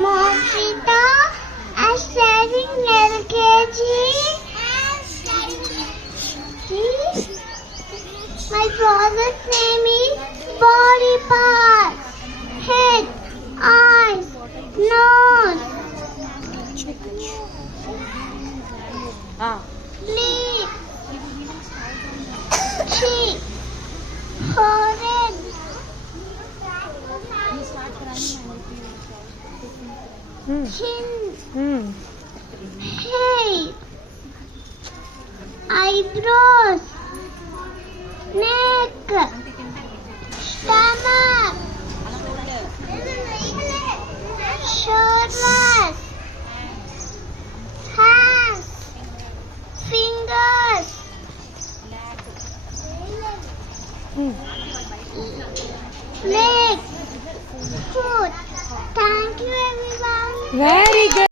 Mojito, I'm studying LKG. My project name is body parts, head, eyes, nose, lips, cheek, forehead, chin, head, eyebrows, neck, stomach, shoulders, hands, fingers, legs, foot. Thank you, everyone. Very good.